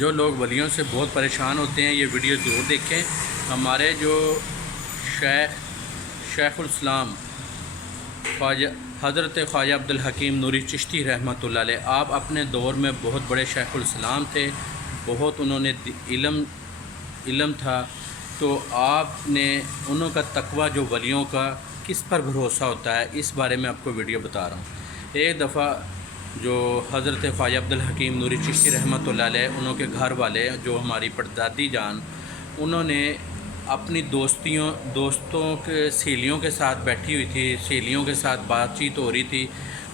جو لوگ ولیوں سے بہت پریشان ہوتے ہیں یہ ویڈیو ضرور دیکھیں۔ ہمارے جو شیخ الاسلام حضرت خواجہ عبدالحکیم نوری چشتی رحمۃ اللہ علیہ، آپ اپنے دور میں بہت بڑے شیخ الاسلام تھے، بہت انہوں نے علم تھا، تو آپ نے انہوں کا تقوی جو ولیوں کا کس پر بھروسہ ہوتا ہے اس بارے میں آپ کو ویڈیو بتا رہا ہوں۔ ایک دفعہ جو حضرت خواجہ عبدالحکیم نوری چشتی رحمۃ اللہ علیہ، انہوں کے گھر والے جو ہماری پردادی جان، انہوں نے اپنی دوستوں کے سہیلیوں کے ساتھ بیٹھی ہوئی تھی، سہیلیوں کے ساتھ بات چیت ہو رہی تھی۔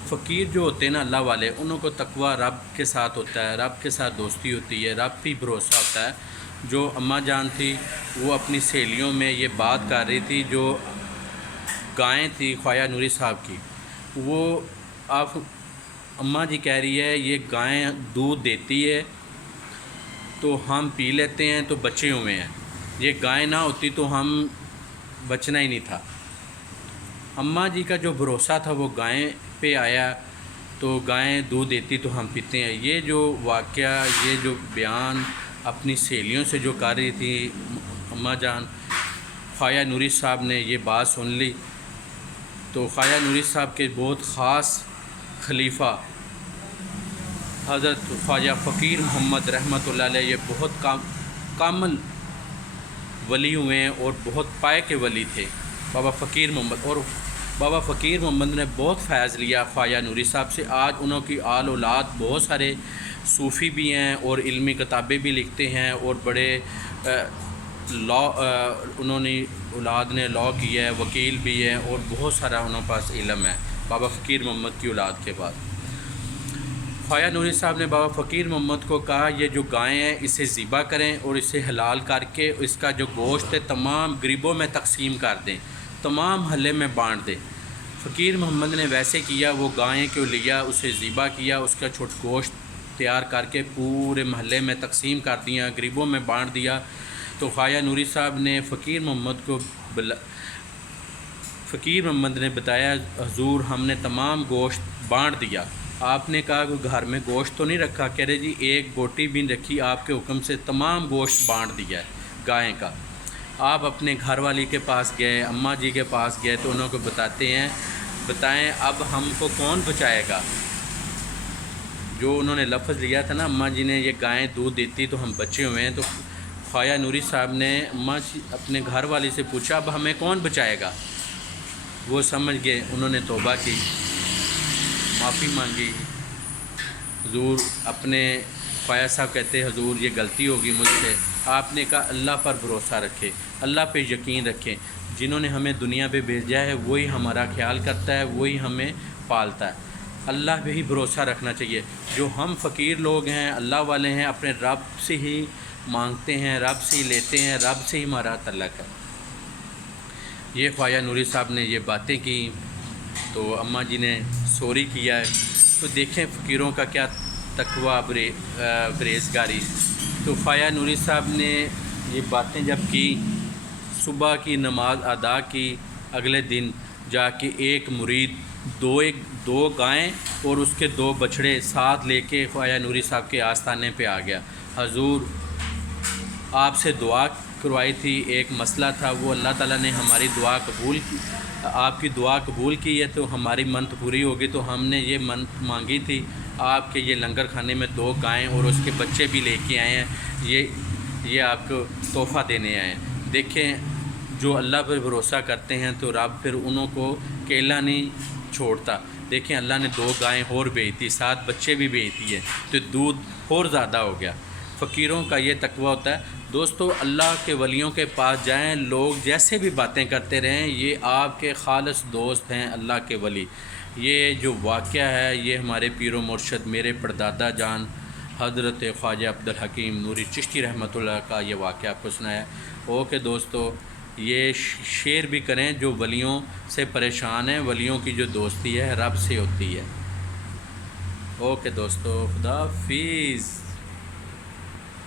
فقیر جو ہوتے ہیں نا اللہ والے، انہوں کو تقوی رب کے ساتھ ہوتا ہے، رب کے ساتھ دوستی ہوتی ہے، رب پہ بھروسہ ہوتا ہے۔ جو اماں جان تھی وہ اپنی سہیلیوں میں یہ بات کر رہی تھی، جو گائیں تھی خواجہ نوری صاحب کی، وہ آپ اماں جی کہہ رہی ہے یہ گائیں دودھ دیتی ہے تو ہم پی لیتے ہیں تو بچے ہوئے ہیں، یہ گائیں نہ ہوتی تو ہم بچنا ہی نہیں تھا۔ اماں جی کا جو بھروسہ تھا وہ گائیں پہ آیا، تو گائیں دودھ دیتی تو ہم پیتے ہیں۔ یہ جو واقعہ، یہ جو بیان اپنی سہیلیوں سے جو کر رہی تھی اماں جان، خواجہ نوری صاحب نے یہ بات سن لی، تو خواجہ نوری صاحب کے بہت خاص خلیفہ حضرت خواجہ فقیر محمد رحمۃ اللہ علیہ، یہ بہت کامل ولی ہوئے ہیں اور بہت پائے کے ولی تھے بابا فقیر محمد، اور بابا فقیر محمد نے بہت فیض لیا خواجہ نوری صاحب سے۔ آج انہوں کی آل اولاد بہت سارے صوفی بھی ہیں اور علمی کتابیں بھی لکھتے ہیں، اور بڑے انہوں نے اولاد نے لاء کیا ہے، وکیل بھی ہے، اور بہت سارا انہوں پاس علم ہے بابا فقیر محمد کی اولاد کے بعد۔ خواجہ نوری صاحب نے بابا فقیر محمد کو کہا یہ جو گائیں ہیں اسے ذبح کریں اور اسے حلال کر کے اس کا جو گوشت ہے تمام غریبوں میں تقسیم کر دیں، تمام محلے میں بانٹ دیں۔ فقیر محمد نے ویسے کیا، وہ گائیں کو لیا، اسے ذبح کیا، اس کا چھوٹ گوشت تیار کر کے پورے محلے میں تقسیم کر دیا، غریبوں میں بانٹ دیا۔ تو خواجہ نوری صاحب نے فقیر محمد نے بتایا حضور ہم نے تمام گوشت بانٹ دیا۔ آپ نے کہا کہ گھر میں گوشت تو نہیں رکھا؟ کہہ رہے جی ایک بوٹی بھی نہیں رکھی، آپ کے حکم سے تمام گوشت بانٹ دیا ہے گائیں کا۔ آپ اپنے گھر والی کے پاس گئے، اماں جی کے پاس گئے، تو انہوں کو بتائیں اب ہم کو کون بچائے گا؟ جو انہوں نے لفظ لیا تھا نا اماں جی نے، یہ گائیں دودھ دیتی تو ہم بچے ہوئے ہیں، تو خواجہ نوری صاحب نے اپنے گھر والی سے پوچھا اب ہمیں کون بچائے گا؟ وہ سمجھ گئے، انہوں نے توبہ کی، معافی مانگی۔ حضور اپنے خواجہ صاحب کہتے حضور یہ غلطی ہوگی مجھ سے۔ آپ نے کہا اللہ پر بھروسہ رکھے، اللہ پہ یقین رکھیں، جنہوں نے ہمیں دنیا پہ بھیجا ہے وہی ہمارا خیال کرتا ہے، وہی ہمیں پالتا ہے، اللہ پہ ہی بھروسہ رکھنا چاہیے۔ جو ہم فقیر لوگ ہیں، اللہ والے ہیں، اپنے رب سے ہی مانگتے ہیں، رب سے ہی لیتے ہیں، رب سے ہی ہمارا تعلق ہے۔ یہ خواجہ نوری صاحب نے یہ باتیں کی تو اماں جی نے سوری کیا ہے، تو دیکھیں فقیروں کا کیا تقوی پرہیزگاری۔ تو خواجہ نوری صاحب نے یہ باتیں جب کی، صبح کی نماز ادا کی، اگلے دن جا کے ایک مرید دو گائیں اور اس کے 2 بچھڑے ساتھ لے کے خواجہ نوری صاحب کے آستانے پہ آ گیا۔ حضور آپ سے دعا کروائی تھی، ایک مسئلہ تھا، وہ اللہ تعالیٰ نے ہماری دعا قبول کی، آپ کی دعا قبول کی ہے تو ہماری منت پوری ہوگی، تو ہم نے یہ منت مانگی تھی، آپ کے یہ لنگر کھانے میں 2 گائیں اور اس کے بچے بھی لے کے آئے ہیں، یہ آپ کو تحفہ دینے آئے ہیں۔ دیکھیں جو اللہ پر بھروسہ کرتے ہیں تو رب پھر انہوں کو اکیلا نہیں چھوڑتا۔ دیکھیں اللہ نے 2 گائیں اور بھیج دی، 7 بچے بھی بھیج دیے، تو دودھ اور زیادہ ہو گیا۔ فقیروں کا یہ تقوی ہوتا ہے۔ دوستو اللہ کے ولیوں کے پاس جائیں، لوگ جیسے بھی باتیں کرتے رہیں، یہ آپ کے خالص دوست ہیں اللہ کے ولی۔ یہ جو واقعہ ہے یہ ہمارے پیر و مرشد میرے پردادا جان حضرت خواجہ عبدالحکیم نوری چشتی رحمۃ اللہ کا یہ واقعہ آپ کو سنایا۔ اوکے دوستو، یہ شیئر بھی کریں، جو ولیوں سے پریشان ہیں، ولیوں کی جو دوستی ہے رب سے ہوتی ہے۔ اوکے دوستو، خدا حافظ۔